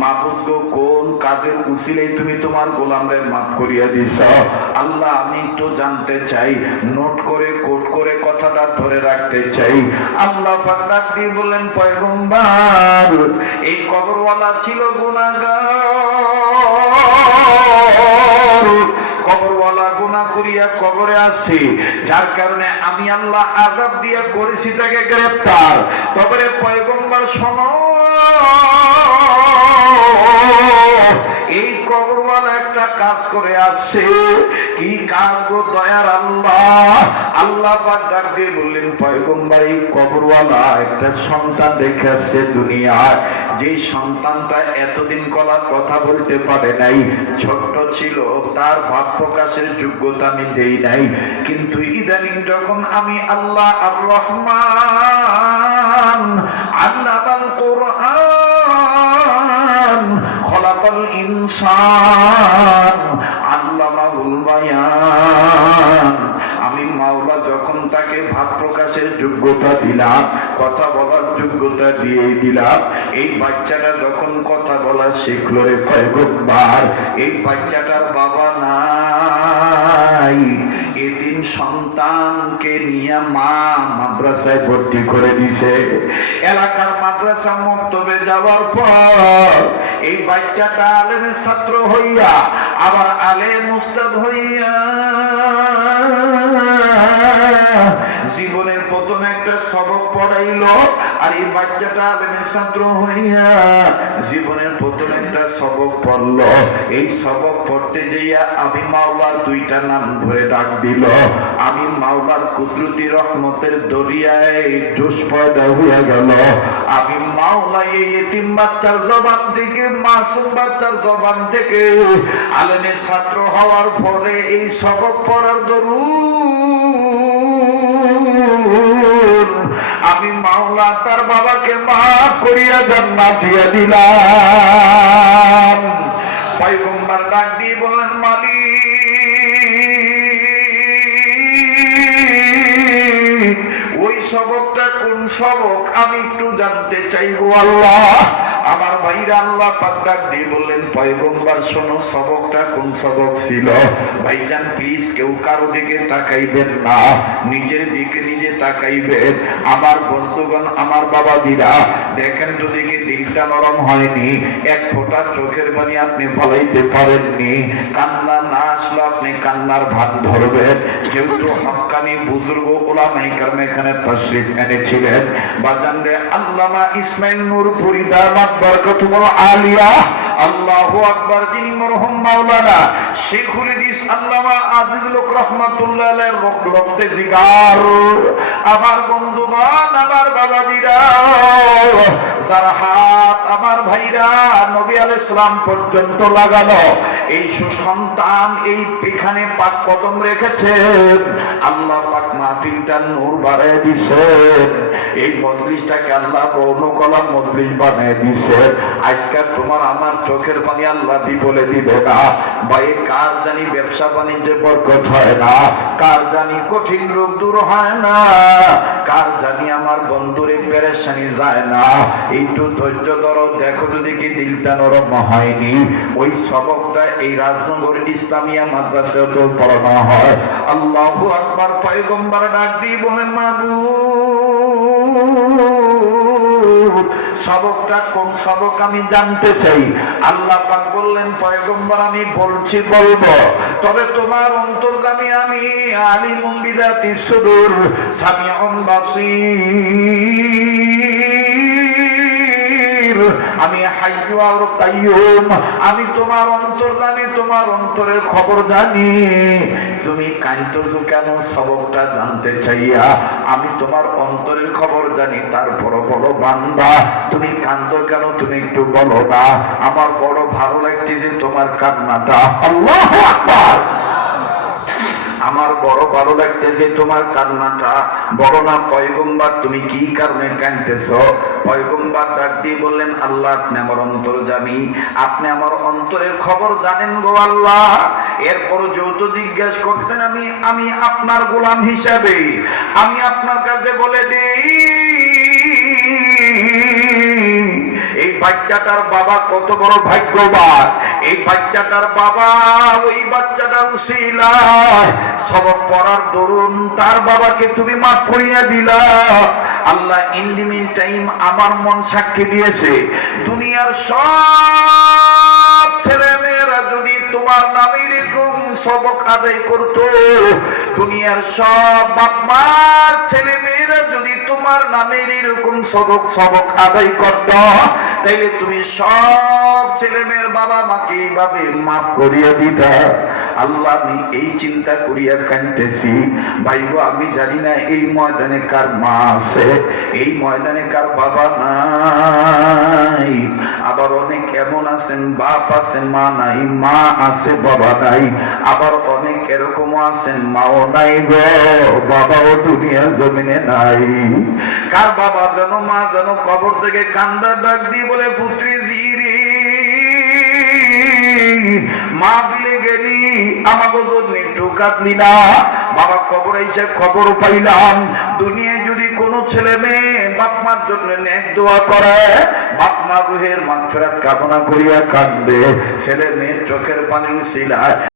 মাবুদ, কোন কাজের তুমি তোমার গোলামরে মাফ করিয়া দিছ আল্লাহ, আমি জানতে চাই, নোট করে, কোট করে কথাটা ধরে রাখতে চাই। আল্লাহ পয়গম্বর, এই কবরওয়ালা ছিল কবরওয়ালা করিয়া কবরে আসছে। যার কারণে আমি আল্লাহ আজাব দিয়া করেছি তাকে গ্রেফতার তবে পয়গম্বর, শোনো। কবরওয়ালা একটা কাজ করে আসছে। কি কাজ গো দয়ার আল্লাহ? আল্লাহ পাক ডাক দিয়ে বললেন, পয়গম্বর, এই কবরওয়ালা একটা সন্তান রেখে আসছে দুনিয়ায়। যে সন্তানটা এতদিন কলা কথা বলতে পারে নাই, ছোট্ট ছিল, তার ভাব প্রকাশের যোগ্যতা আমি দেই নাই। কিন্তু ইদানিং যখন আমি আল্লাহ আর রহমান ইনসান বায়ান। আমি মাওলা যখন তাকে ভাব প্রকাশের যোগ্যতা দিলাম, কথা বলার যোগ্যতা দিয়ে দিলাম, এই বাচ্চাটা যখন কথা বলা শিখলো রে কয়েকবার এই বাচ্চাটার বাবা নাই। সন্তানকে নিয়ে মা মাদ্রাসায় ভর্তি করে দিছে। এলাকার মাদ্রাসা মন্তব্যে যাওয়ার পর এই বাচ্চাটা আলেমের ছাত্র হইয়া আবার আলেম উস্তাদ হইয়া সবক পড়াইলো। আর এই বাচ্চাটা আলেমের ছাত্র হইয়া জীবনের প্রথম একটা সবক পড়ল। এই সবক পড়তে যাইয়া আমি মাওলার দুইটা নাম ধরে ডাক দিল। আমি মাওলার কুদরতি রহমতের দরিয়ায় জোশ পয়দা হয়ে গেল। আমি মাওলা এই এতিম বাচ্চার জবান থেকে, মাসুম বাচ্চার জবান থেকে আলেমের ছাত্র হওয়ার পরে এই সবক পড়ার দরুন আমি মাওলা তার বাবাকে মা করিয়া জান্নাত দিয়া দিলাম। পয়গম্বর ডাক দিয়ে বলেন মালিক, ওই শবকটা কোন শবক? আমি একটু জানতে চাইব আল্লাহ। আমার ভাইরা আল্লাহ পাক ডাক দিয়ে বললেন, পয়গম্বার, শোনো, সবকটা কোন সবক ছিল? ভাইজান প্লিজ কেউ কারও দিকে তাকাইবেন না। নিজের দিকে নিজে তাকাইবেন। আমার বন্ধুগণ, আমার বাবা দিরা দেখেন যদি কি দিনটা নরম হয়নি, এক ফোঁটা চোখের পানি আপনি ফলাইতে পারেননি, কান্না না আসলে আপনি কান্নার ভাত ধরবেন। যেহেতু হকানি বুজুর্গ ওলামাই কারণ এখানে তশরিফ এনেছিলেন। বাজান আল্লামা ইসমাইল নূর ফরিদাবাদ বরকতুল আলিয়া আল্লাহু আকবার আল্লামা হাত আমার ভাইরা পর্যন্ত এই সুসন্তান এই এখানে পাক কদম রেখেছেন। আল্লাহ পাক মাহফিলটা নূর বাড়ায় দিছেন এই মজলিসটাকে আল্লাহ অনুকলা মজলিস বানিয়ে দিছেন আজকে তোমার আমার চোখের পানি আল্লাহ বলে দিবে না। ভাই, কার জানি ব্যবসা বাণিজ্যে বরকত হয় না? কার জানি কঠিন রোগ দূর হয় না? কার জানি আমার বন্ধুরে পেরেশানি যায় না? একটু ধৈর্য ধরো, দেখো যদি কি দিলটা নরম হয়নি। ওই সবকটা এই রাজনগর ইসলামিয়া মাদ্রাসায় তো পড়ানো হয়। আল্লাহু আকবার, পয়গম্বর ডাক দিয়ে বলেন মাবু সবকটা কোন সবক আমি জানতে চাই? আল্লাহ বললেন, পয়গম্বর, আমি বলছি তবে তোমার আমি আমি আর আমি তোমার অন্তর জানি তোমার অন্তরের খবর জানি। তুমি কেন সবকটা জানতে চাইয়া, আমি তোমার অন্তরের খবর জানি তারপর বলো বান্দা। তুমি কান্দ কেন, তুমি একটু বলো না। আমার বড় ভালো লাগছে যে তোমার কান্নাটা। আল্লাহ আকবার! আমার বড় ভালো লাগতেছে তোমার কান্নাটা। বড় না, পয়গম্বার, তুমি কি কারণে কানতেছ পয়গম্বার ডাক দিয়ে বললেন, আল্লাহ, আপনি আমার অন্তর জানি আপনি আমার অন্তরের খবর জানেন গো আল্লাহ। এরপর যৌথ জিজ্ঞাসা করছেন আমি আমি আপনার গোলাম হিসাবে। আমি আপনার কাছে বলে দিই, এই বাচ্চাটার বাবা কত বড় ভাগ্যবান। এই বাচ্চাটার বাবা, ওই বাচ্চাটার উশিলা। সবক পড়ার দরুন, তার বাবাকে তুমি মাফ করিয়া দিলা। আল্লাহ ইনলিমিন টাইম আমার মন সাক্ষী দিয়েছে। দুনিয়ার সব ছেলে মেয়েরা যদি তোমার নামে এরকম সবক আদায় করত। দুনিয়ার সব বাপমার ছেলে মেয়েরা যদি তোমার নামের এরকম সবক সবক আদায় করত, তাইলে তুমি সব ছেলে মেয়ের বাবা মাকে এইভাবে মাফ করিয়া দিতা। আল্লাহ আমি এই চিন্তা করিয়া কানতেছি ভাই আমি জানি না এই ময়দানে কার মা আছে, এই ময়দানে কার বাবা এমন আছেন, বাপ আছে মা নাই, মা আছে, বাবা নাই। আবার অনেক এরকম আছেন, মাও নাই গো, বাবাও দুনিয়ার জমিনে নাই। কার বাবা যেন, মা যেন কবর থেকে কান্দা ডাক দিয়ে বলে, পুত্রী জিরি, মা বিলে গেলি আমাকে জন্য একটু কাঁদলি না। বাবা কবর এসে খবর পাইলাম। দুনিয়ায় যদি কোনো ছেলে মেয়ে বাপমার জন্য নেক দোয়া করে, বাপমা রুহের মাগফিরাত কামনা করিয়া কাঁদবে। ছেলে মেয়ের চোখের পানির শিলা